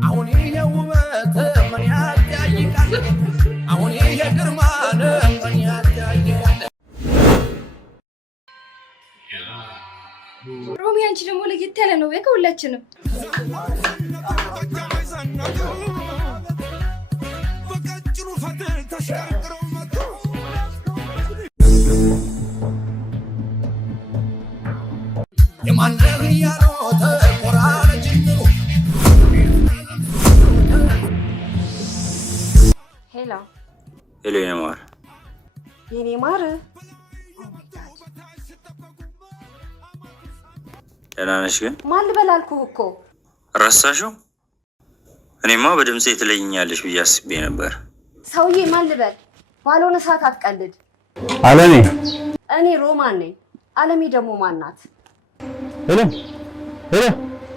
አሁን ይሄውበት ምን ያጠያይቃል አሁን ይሄ ግርማን ምን ያጠያይቃል ሮሚ አንቺ ደግሞ ለየት ያለ ነው ከሁላችንም በቀጭኑ ፈተህ ተሽከርክረው መጥቶ የማንደር ያሮተ ቆራረጅኑ ሄሎ ሄሎ የማር የኔ ማር ደህና ነሽ ግን ማን ልበላልኩህ እኮ ረሳሽው እኔማ በድምጼ ትለይኛለሽ ብዬ አስቤ ነበር ሰውዬ ማን ልበል ባልሆነ ሰዓት አትቀልድ አለኔ እኔ ሮማን ነኝ አለሜ ደግሞ ማን ናት ሄሎ ሄሎ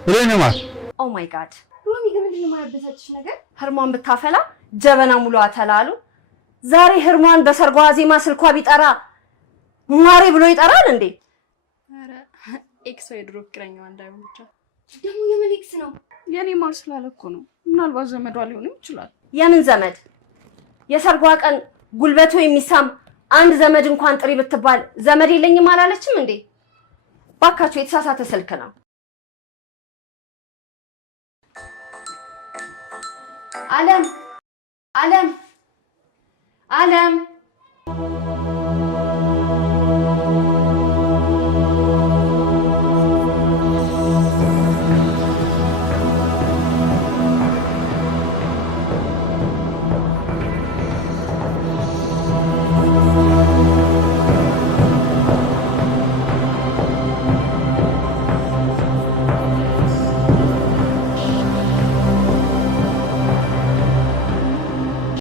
ሄሎ የማር ኦ ማይ ጋድ ሮሚ ግን ምንድን ነው የማያበሳጭሽ ነገር ህርሟን ብታፈላ ጀበና ሙሉ አተላሉ ዛሬ ህርሟን በሰርጓ ዜማ ስልኳ ቢጠራ ማሬ ብሎ ይጠራል እንዴ አረ ኤክስ ወይ ድሮ ፍቅረኛዋ እንዳይሆን ብቻ ደግሞ የምን ኤክስ ነው የኔ ማር ስላለኮ ነው ምናልባት ዘመዷ ሊሆንም ይችላል የምን ዘመድ የሰርጓ ቀን ጉልበቱ የሚሳም አንድ ዘመድ እንኳን ጥሪ ብትባል ዘመድ የለኝም አላለችም እንዴ ባካችሁ የተሳሳተ ስልክ ነው አለም አለም አለም